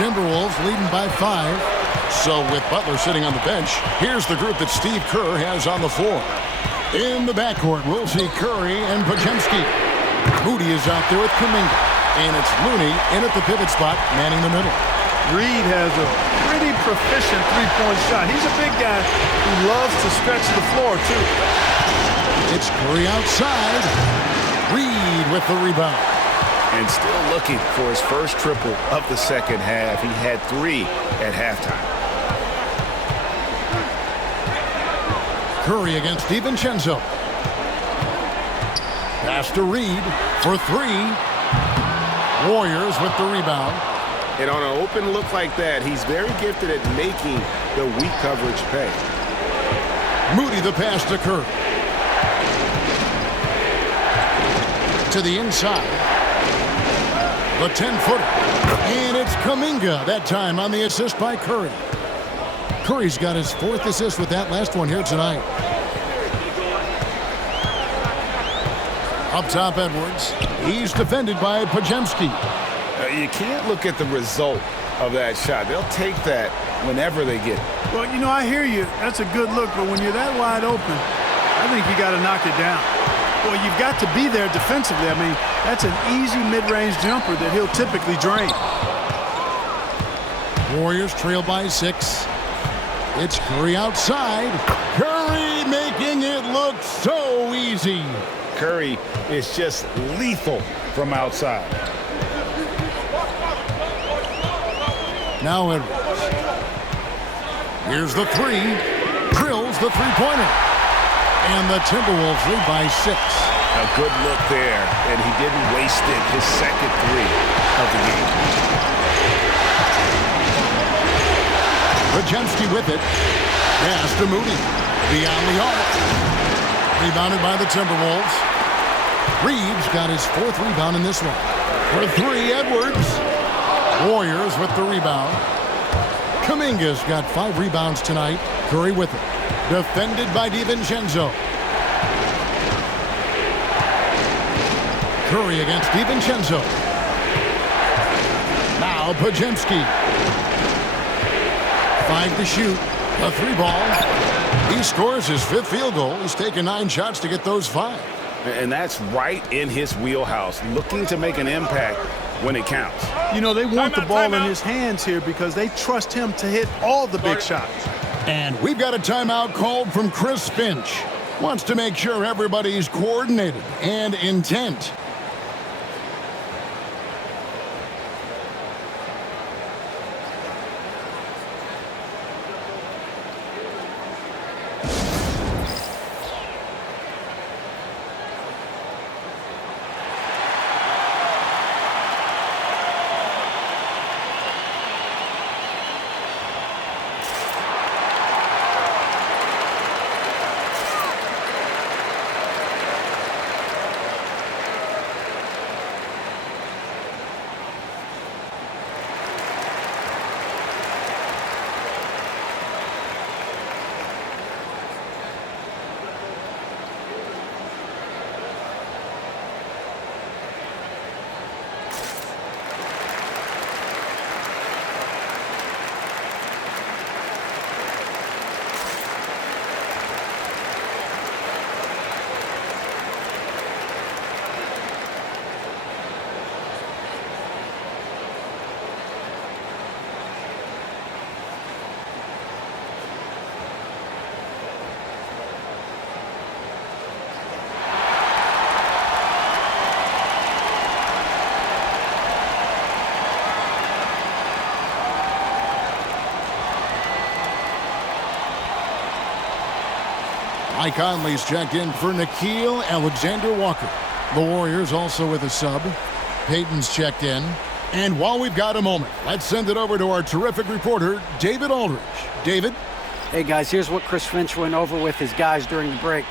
Timberwolves leading by 5. So with Butler sitting on the bench, here's the group that Steve Kerr has on the floor. In the backcourt, we'll see Curry and Podziemski. Moody is out there with Kuminga. And it's Looney in at the pivot spot, manning the middle. Reed has a pretty proficient three-point shot. He's a big guy who loves to stretch the floor, too. It's Curry outside. Reed with the rebound. And still looking for his first triple of the second half. He had 3 at halftime. Curry against DiVincenzo. Pass to Reed for 3. Warriors with the rebound. And on an open look like that, he's very gifted at making the weak coverage pay. Moody the pass to Curry. To the inside. The 10-footer. And it's Kuminga that time on the assist by Curry. Curry's got his 4th assist with that last one here tonight. Up top, Edwards. He's defended by Podziemski. You can't look at the result of that shot. They'll take that whenever they get it. Well, you know, I hear you. That's a good look, but when you're that wide open, I think you got to knock it down. Well, you've got to be there defensively. I mean, that's an easy mid-range jumper that he'll typically drain. Warriors trail by 6. It's Curry outside. Curry making it look so easy. Curry is just lethal from outside. Now Edwards. Here's the 3. Drills the three-pointer. And the Timberwolves lead by 6. A good look there, and he didn't waste it. His second 3 of the game. Podziemski with it. Pass to Moody. Beyond the arc. Rebounded by the Timberwolves. Reeves got his 4th rebound in this one. For 3, Edwards. Warriors with the rebound. Kuminga's got 5 rebounds tonight. Curry with it. Defended by DiVincenzo. Curry against DiVincenzo. Now Podziemski. 5 to shoot. A 3 ball. He scores his 5th field goal. He's taken 9 shots to get those 5. And that's right in his wheelhouse, looking to make an impact when it counts. You know, they want the ball in his hands here because they trust him to hit all the big shots. And we've got a timeout called from Chris Finch. Wants to make sure everybody's coordinated and intent. Mike Conley's checked in for Nickeil Alexander-Walker. The Warriors also with a sub. Payton's checked in. And while we've got a moment, let's send it over to our terrific reporter, David Aldridge. David? Hey, guys, here's what Chris Finch went over with his guys during the break.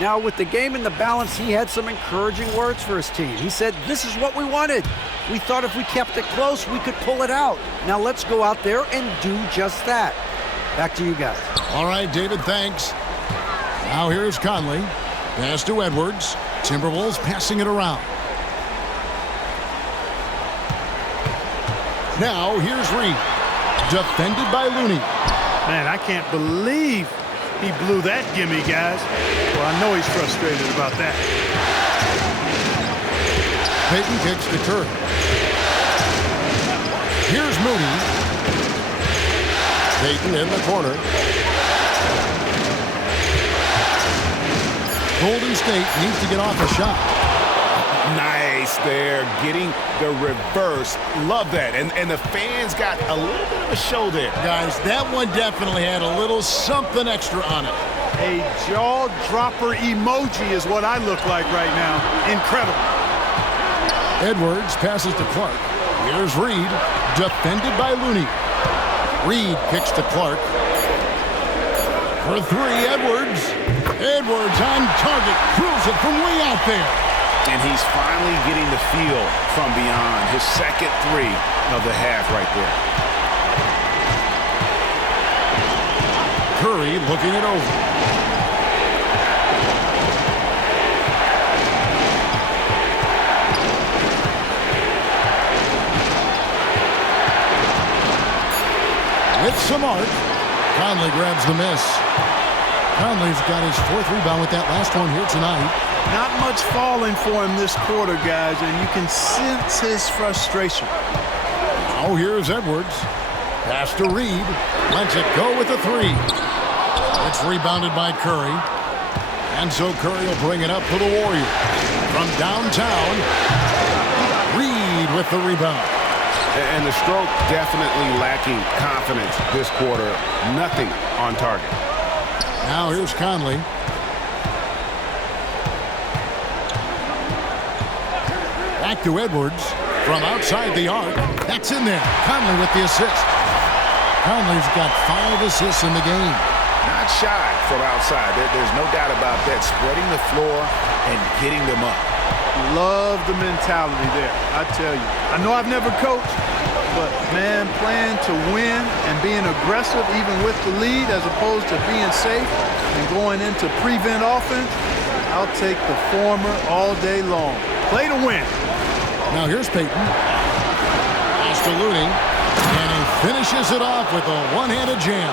Now, with the game in the balance, he had some encouraging words for his team. He said, this is what we wanted. We thought if we kept it close, we could pull it out. Now let's go out there and do just that. Back to you guys. All right, David, thanks. Now here's Conley. Pass to Edwards. Timberwolves passing it around. Now here's Reed. Defended by Looney. Man, I can't believe he blew that gimme, guys. Well, I know he's frustrated about that. Payton kicks to Curry. Here's Moody. Payton in the corner. Golden State needs to get off a shot. Nice there, getting the reverse. Love that. And the fans got a little bit of a show there. Guys, that one definitely had a little something extra on it. A jaw-dropper emoji is what I look like right now. Incredible. Edwards passes to Clark. Here's Reed, defended by Looney. Reed kicks to Clark. For three, Edwards. Edwards on target, drills it from way out there. And he's finally getting the feel from beyond. His second three of the half right there. Curry looking it over. With some arc, Conley grabs the miss. Conley's got his fourth rebound with that last one here tonight. Not much falling for him this quarter, guys, and you can sense his frustration. Now here's Edwards. Pass to Reed. Lets it go with the three. It's rebounded by Curry. And so Curry will bring it up for the Warriors. From downtown, Reed with the rebound. And the stroke definitely lacking confidence this quarter. Nothing on target. Now here's Conley. Back to Edwards from outside the arc. That's in there. Conley with the assist. Conley's got 5 assists in the game. Not shy from outside. There's no doubt about that. Spreading the floor and getting them up. Love the mentality there, I tell you. I know I've never coached, but, man, playing to win and being aggressive even with the lead as opposed to being safe and going into prevent offense, I'll take the former all day long. Play to win. Now here's Payton. Pass to Looney. And he finishes it off with a one-handed jam.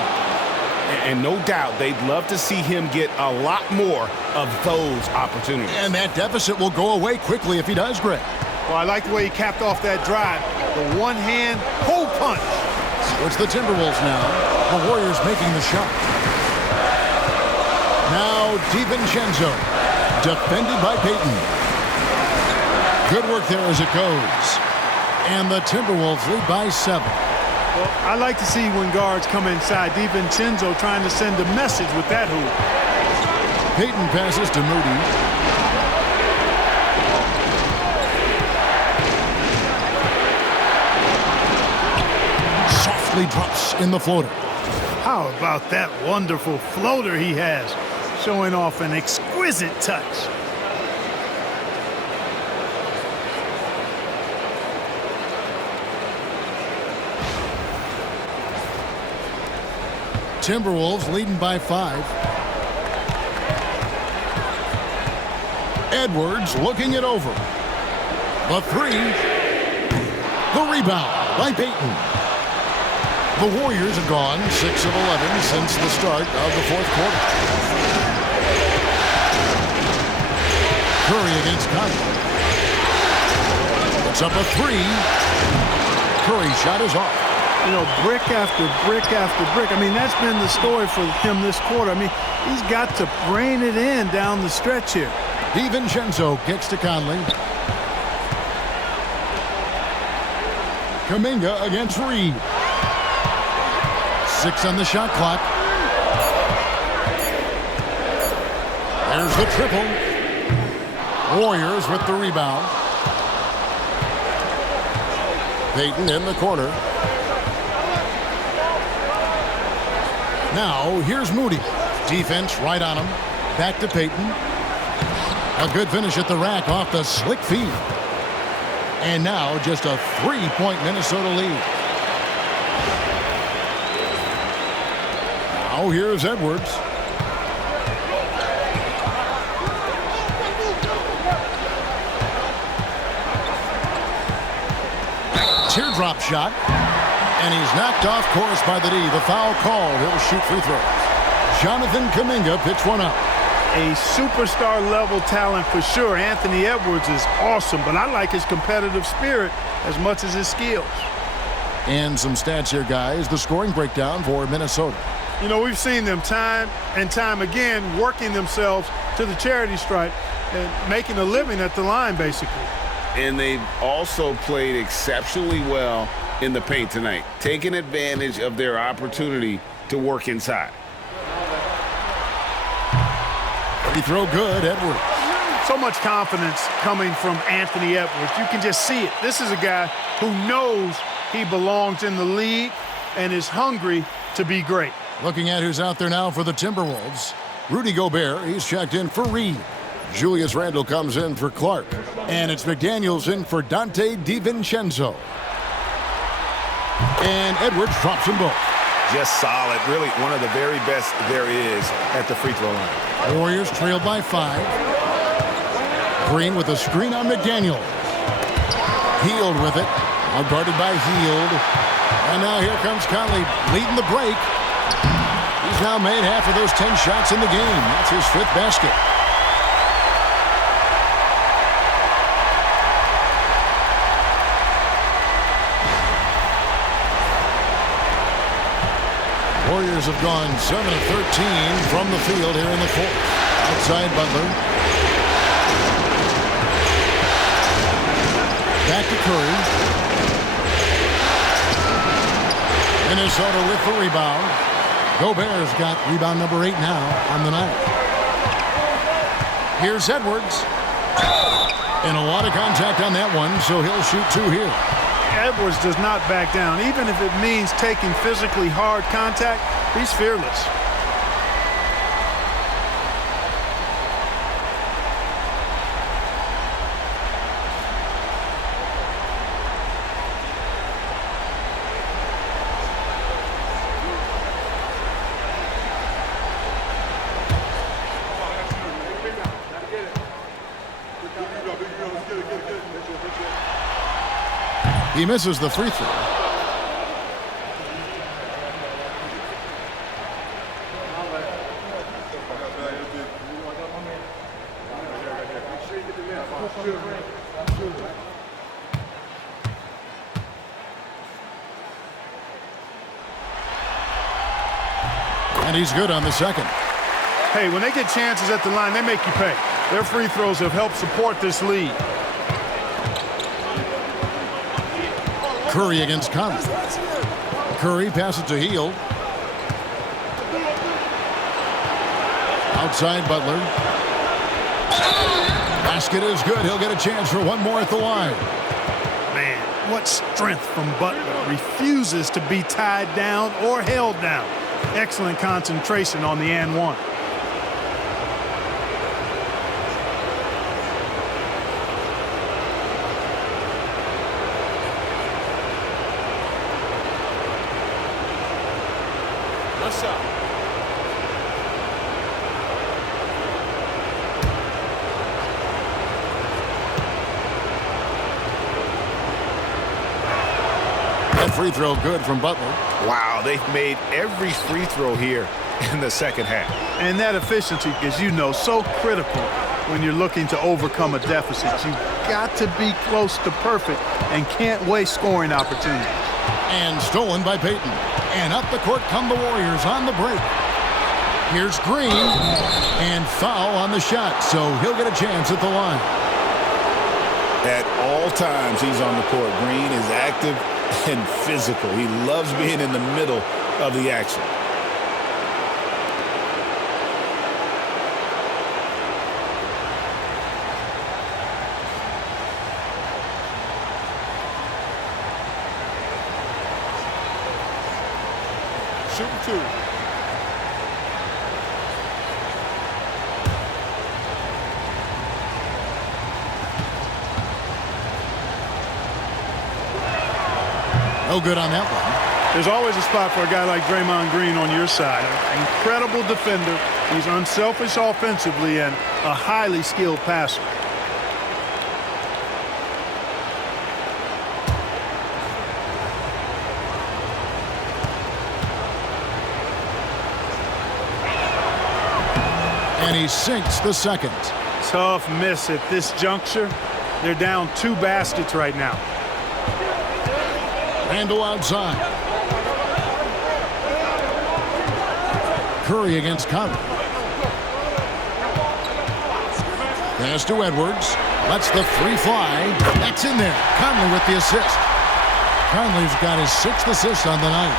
And no doubt they'd love to see him get a lot more of those opportunities. And that deficit will go away quickly if he does, Greg. Well, I like the way he capped off that drive. The one-hand hole punch. So it's the Timberwolves now. The Warriors making the shot. Now DiVincenzo. Defended by Payton. Good work there as it goes. And the Timberwolves lead by 7. Well, I like to see when guards come inside. DiVincenzo trying to send a message with that hoop. Payton passes to Moody. Softly drops in the floater. How about that wonderful floater he has, showing off an exquisite touch. Timberwolves leading by 5. Edwards looking it over. The three. The rebound by Payton. The Warriors have gone 6 of 11 since the start of the fourth quarter. Curry against Conley. It's up a 3. Curry's shot is off. You know, brick after brick after brick. I mean, that's been the story for him this quarter. I mean, he's got to brain it in down the stretch here. DiVincenzo kicks to Conley. Kuminga against Reed. 6 on the shot clock. There's the triple. Warriors with the rebound. Payton in the corner. Now, here's Moody. Defense right on him. Back to Payton. A good finish at the rack off the slick feed. And now just a 3-point Minnesota lead. Now here's Edwards. Teardrop shot. And he's knocked off course by the D. The foul called. He'll shoot free throws. Jonathan Kuminga picks one up. A superstar level talent for sure. Anthony Edwards is awesome, but I like his competitive spirit as much as his skills. And some stats here, guys. The scoring breakdown for Minnesota. You know, we've seen them time and time again working themselves to the charity stripe and making a living at the line, basically. And they've also played exceptionally well in the paint tonight, taking advantage of their opportunity to work inside. Free throw good, Edwards. So much confidence coming from Anthony Edwards. You can just see it. This is a guy who knows he belongs in the league and is hungry to be great. Looking at who's out there now for the Timberwolves. Rudy Gobert, he's checked in for Reed. Julius Randle comes in for Clark. And it's McDaniels in for Dante DiVincenzo. And Edwards drops them both. Just solid. Really one of the very best there is at the free throw line. Warriors trailed by 5. Green with a screen on McDaniel. Hield with it. Now guarded by Hield. And now here comes Conley leading the break. He's now made half of those 10 shots in the game. That's his 5th basket. Warriors have gone 7 of 13 from the field here in the 4th. Outside Butler. Back to Curry. Minnesota with the rebound. Gobert's got rebound number 8 now on the night. Here's Edwards. And a lot of contact on that one, so he'll shoot 2 here. Edwards does not back down. Even if it means taking physically hard contact, he's fearless. He misses the free throw. And he's good on the second. Hey, when they get chances at the line, they make you pay. Their free throws have helped support this lead. Curry against Conley. Curry passes to Hield. Outside Butler. Basket is good. He'll get a chance for one more at the line. Man, what strength from Butler. Refuses to be tied down or held down. Excellent concentration on the and one. What's up? That free throw good from Butler. Wow, they've made every free throw here in the second half. And that efficiency, as you know, so critical when you're looking to overcome a deficit. You've got to be close to perfect and can't waste scoring opportunities. And stolen by Payton. And up the court come the Warriors on the break. Here's Green. And foul on the shot, so he'll get a chance at the line. At all times he's on the court. Green is active and physical. He loves being in the middle of the action. Shooting 2. No good on that one. There's always a spot for a guy like Draymond Green on your side. An incredible defender. He's unselfish offensively and a highly skilled passer. And he sinks the second. Tough miss at this juncture. They're down 2 baskets right now. Randle outside. Curry against Conley. Pass to Edwards. Lets the three fly. That's in there. Conley with the assist. Conley's got his 6th assist on the night.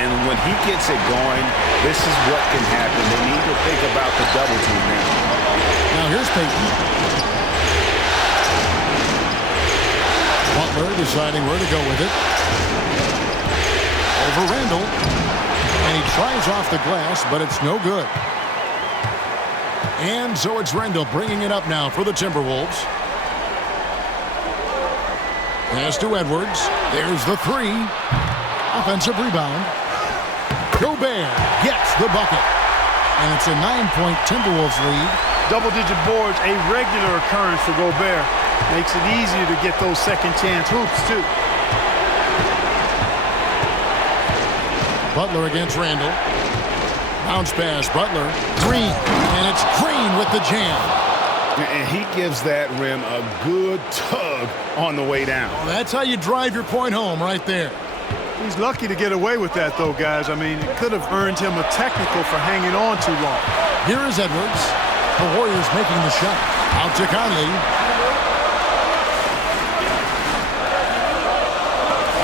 And when he gets it going, this is what can happen. They need to think about the double team now. Now here's Payton. Butler deciding where to go with it. Over Randle. And he tries off the glass, but it's no good. And so it's Randle bringing it up now for the Timberwolves. Pass to Edwards. There's the three. Offensive rebound. Gobert gets the bucket. And it's a 9-point Timberwolves lead. Double-digit boards, a regular occurrence for Gobert. Makes it easier to get those second-chance hoops, too. Butler against Randle. Bounce pass, Butler. Green. And it's Green with the jam. And he gives that rim a good tug on the way down. Well, that's how you drive your point home right there. He's lucky to get away with that, though, guys. I mean, it could have earned him a technical for hanging on too long. Here is Edwards. The Warriors making the shot. Out to Conley.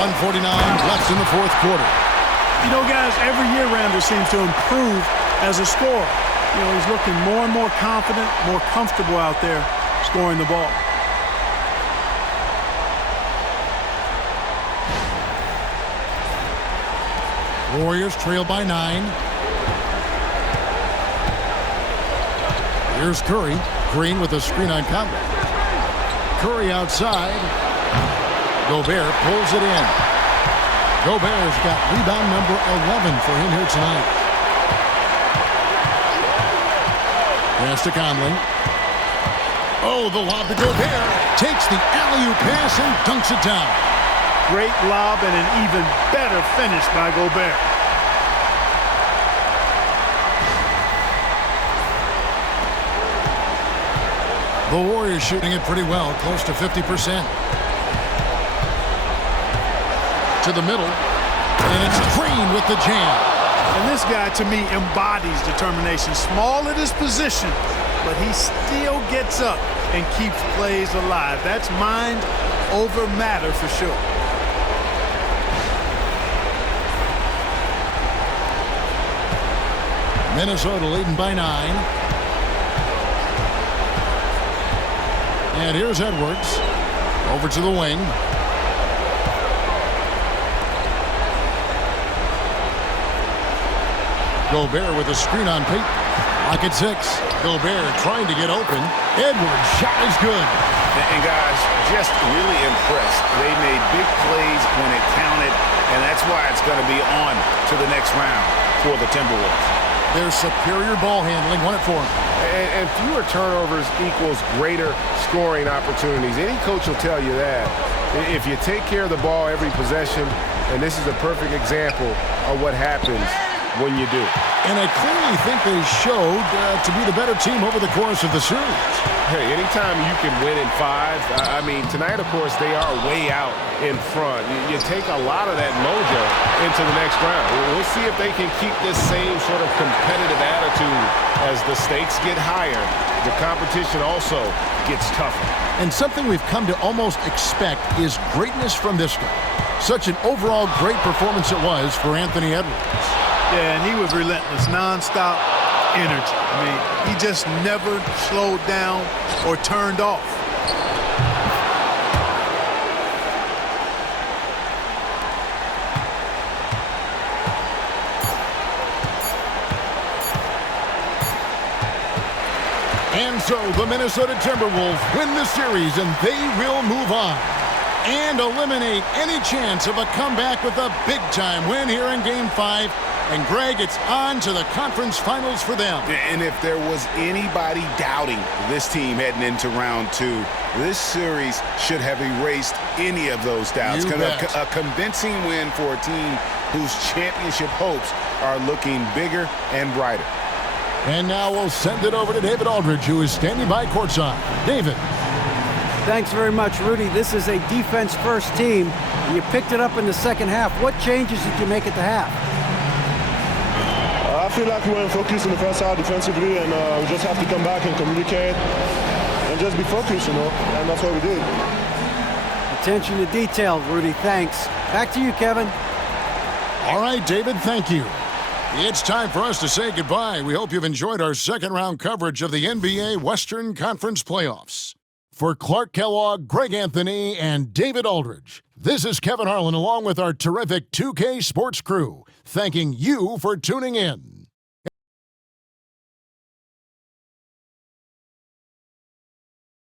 1:49 left in the 4th quarter. You know, guys, every year Randle seems to improve as a scorer. You know, he's looking more and more confident, more comfortable out there scoring the ball. Warriors trail by 9. Here's Curry. Green with a screen on Conley. Curry outside. Gobert pulls it in. Gobert's got rebound number 11 for him here tonight. Pass to Conley. Oh, the lob to Gobert. Takes the alley-oop pass and dunks it down. Great lob and an even better finish by Gobert. The Warriors shooting it pretty well, close to 50%. To the middle. And it's Green with the jam. And this guy, to me, embodies determination. Small at his position, but he still gets up and keeps plays alive. That's mind over matter for sure. Minnesota leading by 9. And here's Edwards. Over to the wing. Gobert with a screen on Payton. Lock at 6. Gobert trying to get open. Edwards' shot is good. And guys, just really impressed. They made big plays when it counted, and that's why it's going to be on to the next round for the Timberwolves. Their superior ball handling won it for them. And fewer turnovers equals greater scoring opportunities. Any coach will tell you that. If you take care of the ball every possession, and this is a perfect example of what happens when you do. And I clearly think they showed to be the better team over the course of the series. Hey, anytime you can win in 5, I mean, tonight, of course, they are way out in front. You take a lot of that mojo into the next round. We'll see if they can keep this same sort of competitive attitude as the stakes get higher. The competition also gets tougher. And something we've come to almost expect is greatness from this guy. Such an overall great performance it was for Anthony Edwards. Yeah, and he was relentless, nonstop energy. I mean, he just never slowed down or turned off. And so the Minnesota Timberwolves win the series, and they will move on and eliminate any chance of a comeback with a big-time win here in Game 5. And, Greg, it's on to the conference finals for them. And if there was anybody doubting this team heading into round 2, this series should have erased any of those doubts. A convincing win for a team whose championship hopes are looking bigger and brighter. And now we'll send it over to David Aldridge, who is standing by courtside. David. Thanks very much, Rudy. This is a defense-first team. You picked it up in the second half. What changes did you make at the half? I feel like we weren't focused in the first half defensively, and we just have to come back and communicate and just be focused, and that's what we did. Attention to detail, Rudy. Thanks. Back to you, Kevin. All right, David, thank you. It's time for us to say goodbye. We hope you've enjoyed our second-round coverage of the NBA Western Conference Playoffs. For Clark Kellogg, Greg Anthony, and David Aldridge, this is Kevin Harlan along with our terrific 2K Sports crew, thanking you for tuning in.